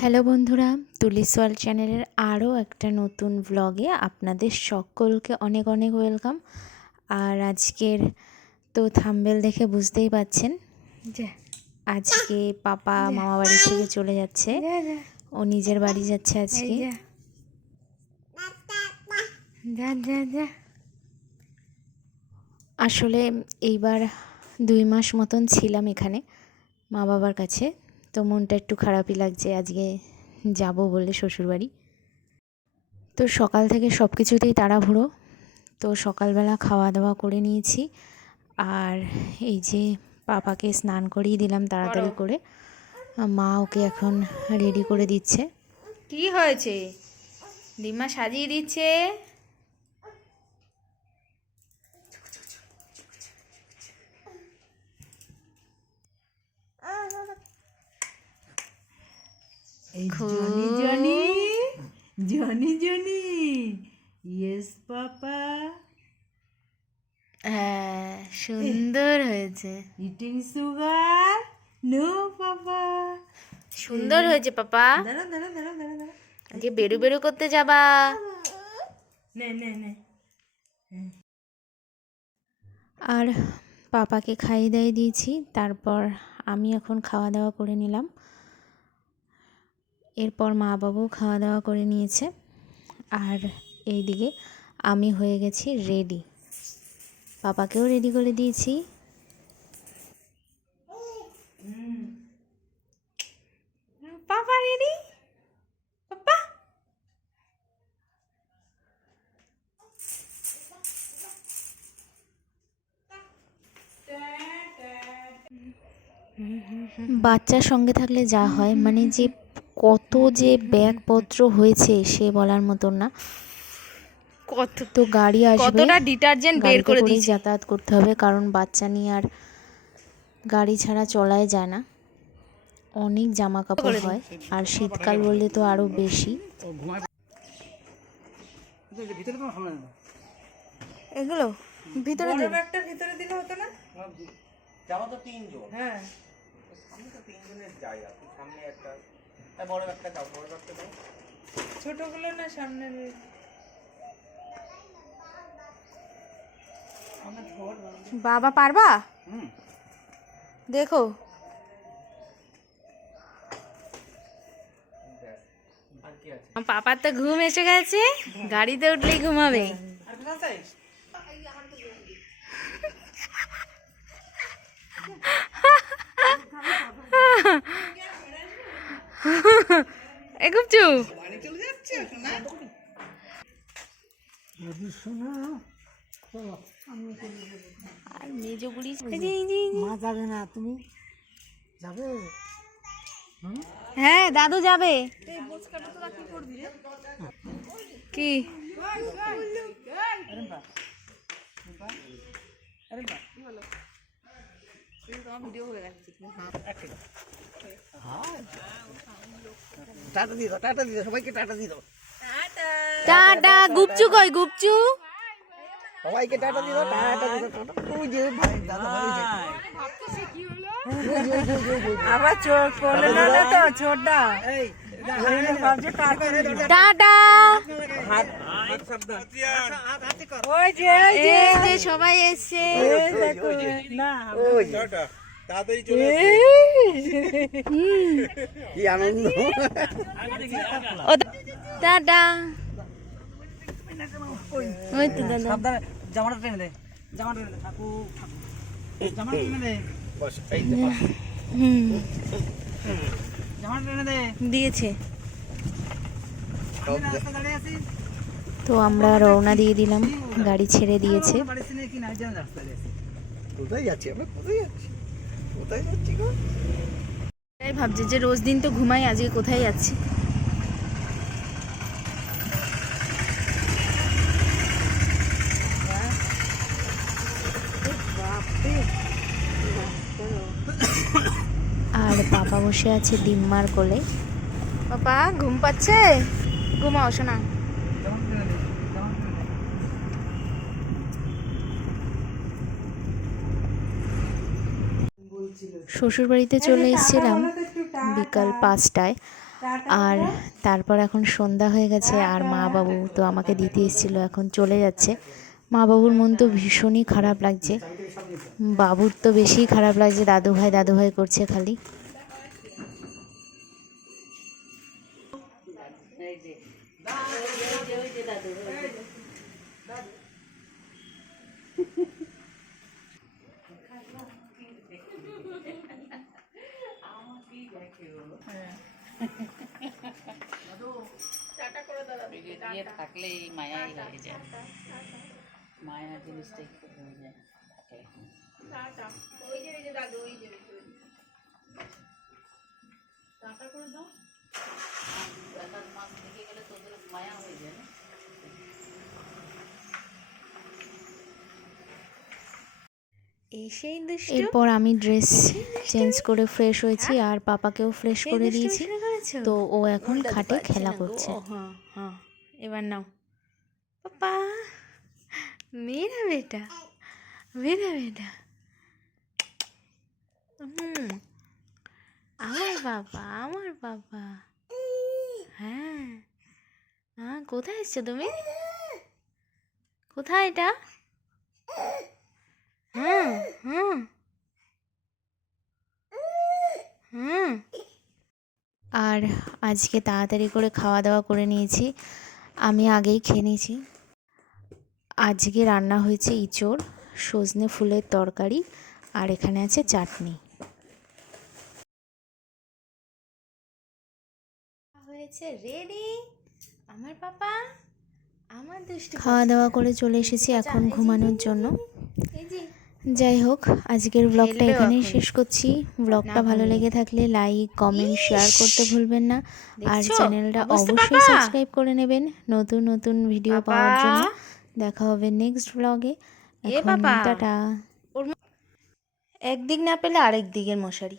Hello বন্ধুরা, তুলিস world চ্যানেলের আরও একটা নতুন ব্লগে আপনাদের সকলকে অনেক অনেক ওয়েলকাম। আর আজকের তো থাম্বনেল দেখে বুঝতেই পাচ্ছেন যে আজকে পাপা মামা বাড়ি থেকে চলে যাচ্ছে, ও নিজের বাড়ি যাচ্ছে আজকে। আসলে এইবার 2 মাস মতন ছিলাম এখানে মা বাবার কাছে, তো মনটা একটু খারাপই লাগছে আজকে যাব বলে শ্বশুরবাড়ি। তো সকাল থেকে সব কিছুতেই তাড়াহুড়ো, তো সকালবেলা খাওয়া দাওয়া করে নিয়েছি। আর এই যে পাপাকে স্নান করিয়ে দিলাম তাড়াতাড়ি করে, মা ওকে এখন রেডি করে দিচ্ছে। কি হয়েছে? ডিমা সাজিয়ে দিচ্ছে। Johny Johny Johny Johny yes papa. হ্যাঁ, সুন্দর হয়েছে। Eating sugar no papa. সুন্দর হয়েছে পাপা। দাঁড়া দাঁড়া দাঁড়া দাঁড়া দাঁড়া আজকে বেরু বেরু করতে যাবা? নে নে নে। আর পাপাকে খাইয়ে দাইয়ে দিয়েছি, তারপর আমি এখন খাওয়া দাওয়া করে নিলাম। এরপর মা বাবাও খাওয়া দাওয়া করে নিয়েছে। আর এইদিকে আমি হয়ে গেছি রেডি, পাপাকেও রেডি করে দিয়েছি। পাপা রেডি? পাপা বাচ্চার সঙ্গে থাকলে যা হয়, মানে যে কত যে ব্যাগপত্র হয়েছে সে বলার মতন না। কত তো গাড়ি আসবে, কতটা ডিটারজেন্ট বের করে করেই দিয়েছি। যাতায়াত করতে হবে, কারণ বাচ্চা নিয়ে আর গাড়ি ছাড়া চলাই যায় না। অনেক জামা কাপড় হয়, আর শীতকাল বললে তো আরো বেশি। এগুলো ভিতরে বড় দিন। ব্যাগটার ভিতরে দিলে হতো না? যাওয়া তো 3 জন। হ্যাঁ সামনে তো 3 জনের জায়গা, তুই সামনে একটা বড় একটা দাও, বড় একটা দাও। ছোটগুলো না সামনে আমার ধর বাবা পারবা? দেখো আর কি আছে? পাপার তো ঘুম এসে গেছে, গাড়িতে উঠলেই ঘুমাবে। আর কোন আছে? এ গুপচু চলে যাচ্ছে না। আর মেজো বুড়ি মা যাবে না, তুমি যাবে? হ্যাঁ দাদু যাবে। কি টাটা দিয়ে দাও, টাটা দিয়ে দাও, সবাইকে টাটা দিয়ে দাও, টাটা। গুপচু কই? গুপচু সবাইকে টাটা দিয়ে দাও, টাটা দিয়ে দাও, টাটা। ওই যে ভাই দাদা ভাই আবার চোখ পড়লে না তো ছোটটা। এই টাটা। ওই যে এই যে সবাই এসছে। দেখো না ওই তাড়াতাড়ি চলে কি আনন্দ। ও টাটা। ওই তো দাদা। সাবধানে জামাটা টেনে দে, জামাটা টেনে দে ঠাকু, জামাটা টেনে দে, বস এই যে বস। জামাটা টেনে দে। দিয়েছে। আমি রাস্তা দাঁড়িয়ে আছি, তো আমরা রওনা দিয়ে দিলাম, গাড়ি ছেড়ে দিয়েছে। বাড়িতে নেই কি না জানি রাস্তা দাঁড়িয়ে আছি। কোথায় যাচ্ছি আমরা, কোথায় যাচ্ছি, কোথায় যাচ্ছি গো? তাই ভাবছি যে রোজ দিন তো ঘুমাই, আজকে কোথায় যাচ্ছি। আর পাপা বসে আছে ডিম্মার কোলে। পাপা ঘুম পাচ্ছে? ঘুমাও শোনা। জামাটা টেনে দে, জামাটা টেনে দে। শ্বশুরবাড়িতে চলে এসেছিলাম বিকাল 5টায়। আর তারপর এখন সন্ধ্যা হয়ে গেছে আর মা বাবু তো আমাকে দিতে এসেছিলো, এখন চলে যাচ্ছে। মা বাবুর মন তো ভীষণই খারাপ লাগছে, বাবুর তো বেশিই খারাপ লাগছে, দাদু ভাই করছে খালি। ইয়ে থাকলে এই মায়াই হয়ে যায়, মায়া জিনিসটাই খুব হয়ে যায় থাকলে। এক আধ মাস থেকে গেলে তোদের মায়া হয়ে যায় না? এসেই দুষ্টু। এরপর আমি ড্রেস চেঞ্জ করে ফ্রেশ হয়েছি আর পাপাকেও ফ্রেশ করে দিয়েছি। তো ও এখন খাটে খেলা করছে। হ্যাঁ হ্যাঁ, এবার নাও পাপা, মেরা বেটা, মেরা বেটা। আমার বাবা, আমার বাবা। হ্যাঁ হ্যাঁ, কোথায় এসছো তুমি? কোথায় এটা? হুম হুম হুম। আর আজকে তাড়াতাড়ি করে খাওয়া দাওয়া করে নিয়েছি, আমি আগেই খেয়ে নিয়েছি। আজকে রান্না হয়েছে ইঁচড়, সজনে ফুলের তরকারি, আর এখানে আছে চাটনি। হয়েছে রেডি আমার পাপা, আমার দুষ্টু। খাওয়া দাওয়া করে চলে এসেছি এখন ঘুমানোর জন্য। যাই হোক, আজকের ব্লগটা খেলবেও এখানেই এখন। শেষ করছি। ব্লগটা ভালো ঘুমিয়ে। লেগে থাকলে লাইক কমেন্ট শেয়ার করতে ভুলবেন না, আর দেখছো? চ্যানেলটা অবস্থা অবশ্যই পাপা? সাবস্ক্রাইব করে নেবেন নতুন নতুন ভিডিও পাপা? পাওয়ার জন্য। দেখা হবে নেক্সট ব্লগে। এ এখন পাপা, টাটা। একদিক না পেলে আরেক দিকের মশারি।